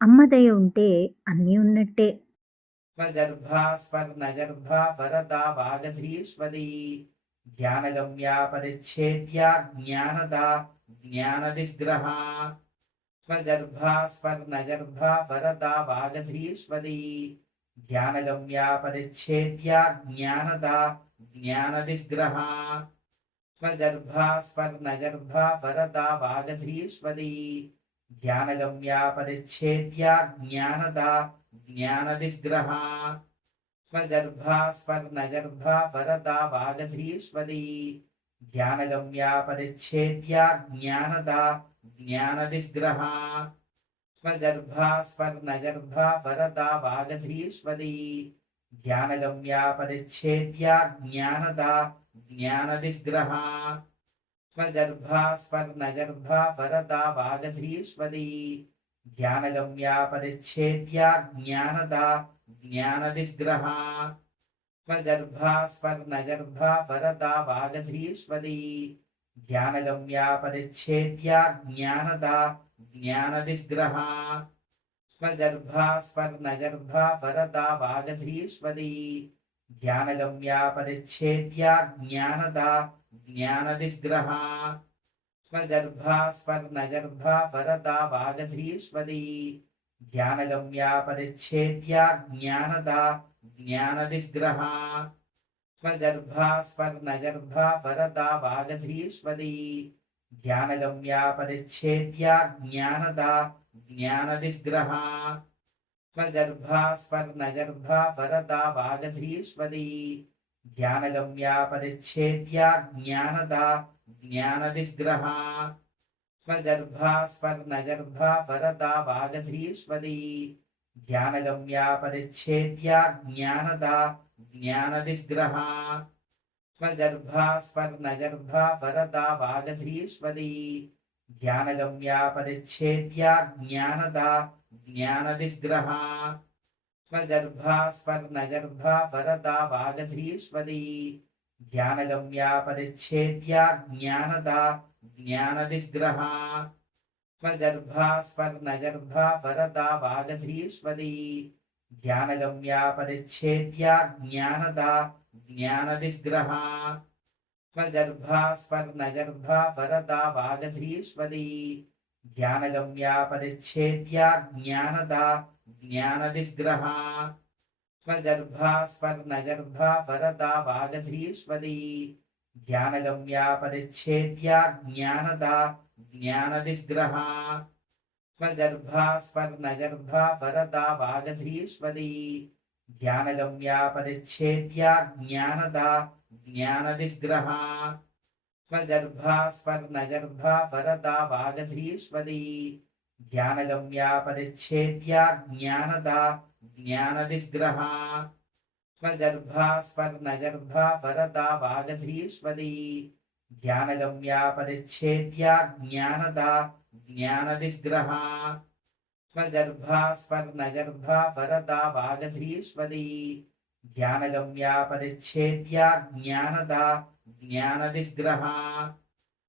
అమ్మ దయ ఉంటే అన్నీ ఉన్నట్టే. స్వగర్భా స్వర్ణగర్భా వరదా వాగధీశ్వరీ ధ్యానగమ్యా పరిచ్ఛేద్యా జ్ఞానదా జ్ఞాన విగ్రహ స్వగర్భా స్వర్ణగర్భా వరదా వాగధీశ్వరీ ధ్యానగమ్యా పరిచ్ఛేద్యా జ్ఞానదా జ్ఞాన విగ్రహ స్వగర్భా స్వర్ణగర్భా వరదా వాగధీశ్వరీ ధ్యానగమ్యా పరిచ్ఛేద్యా జ్ఞానదా జ్ఞాన విగ్రహ స్వగర్భా స్వర్ణగర్భా వరదా వాగధీశ్వరీ ధ్యానగమ్యా పరిచ్ఛేద్యా జ్ఞానదా జ్ఞాన విగ్రహ స్వగర్భా స్వర్ణగర్భా వరదా వాగధీశ్వరీ ధ్యానగమ్యా పరిచ్ఛేద్యా జ్ఞానదా జ్ఞాన విగ్రహ స్వగర్భా స్వర్ణగర్భా వరదా వాగధీశ్వరీ ధ్యానగమ్యా పరిచ్ఛేద్యా జ్ఞానదా జ్ఞాన విగ్రహ స్వగర్భా స్వర్ణగర్భా వరదా వాగధీశ్వరీ ధ్యానగమ్యా పరిచ్ఛేద్యా జ్ఞానదా జ్ఞాన విగ్రహ స్వగర్భా స్వర్ణగర్భా వరదా వాగధీశ్వరీ ధ్యానగమ్యా పరిచ్ఛేద్యా జ్ఞానదా జ్ఞాన విగ్రహ స్వగర్భా స్వర్ణగర్భా వరదా వాగధీశ్వరీ ధ్యానగమ్యా పరిచ్ఛేద్యా జ్ఞానదా జ్ఞాన విగ్రహ స్వగర్భా స్వర్ణగర్భా వరదా వాగధీశ్వరీ ధ్యానగమ్యా పరిచ్ఛేద్యా జ్ఞానదా జ్ఞాన విగ్రహ స్వగర్భా స్వర్ణగర్భా వరదా వాగధీశ్వరీ ధ్యానగమ్యా పరిచ్ఛేద్యా జ్ఞానదా జ్ఞాన విగ్రహ స్వగర్భా స్వర్ణగర్భా వరదా వాగధీశ్వరీ ధ్యానగమ్యా పరిచ్ఛేద్యా జ్ఞానదా జ్ఞాన విగ్రహ స్వగర్భా స్వర్ణగర్భా వరదా వాగధీశ్వరీ ధ్యానగమ్యా పరిచ్ఛేద్యా జ్ఞానదా జ్ఞాన విగ్రహ స్వగర్భా స్వర్ణగర్భా వరదా వాగధీశ్వరీ ధ్యానగమ్యా పరిచ్ఛేద్యా జ్ఞానదా జ్ఞాన విగ్రహ స్వగర్భా స్వర్ణగర్భా వరదా వాగధీశ్వరీ ధ్యానగమ్యా పరిచ్ఛేద్యా జ్ఞానదా జ్ఞాన విగ్రహ స్వగర్భా స్వర్ణగర్భా వరదా వాగధీశ్వరీ ధ్యానగమ్యా పరిచ్ఛేద్యా జ్ఞానదా జ్ఞాన విగ్రహ స్వగర్భా స్వర్ణగర్భా వరదా వాగధీశ్వరీ ధ్యానగమ్యా పరిచ్ఛేద్యా జ్ఞానదా జ్ఞాన విగ్రహ స్వగర్భా స్వర్ణగర్భా వరదా వాగధీశ్వరీ ధ్యానగమ్యా పరిచ్ఛేద్యా జ్ఞానదా జ్ఞాన విగ్రహ స్వగర్భా స్వర్ణగర్భా వరదా వాగధీశ్వరీ ధ్యానగమ్యా పరిచ్ఛేద్యా జ్ఞానదా జ్ఞాన విగ్రహ స్వగర్భా స్వర్ణగర్భా వరదా వాగధీశ్వరీ ధ్యానగమ్యా పరిచ్ఛేద్యా జ్ఞానదా జ్ఞాన విగ్రహ స్వగర్భా స్వర్ణగర్భా వరదా వాగధీశ్వరీ ధ్యానగమ్యా పరిచ్ఛేద్యా జ్ఞానదా జ్ఞాన విగ్రహ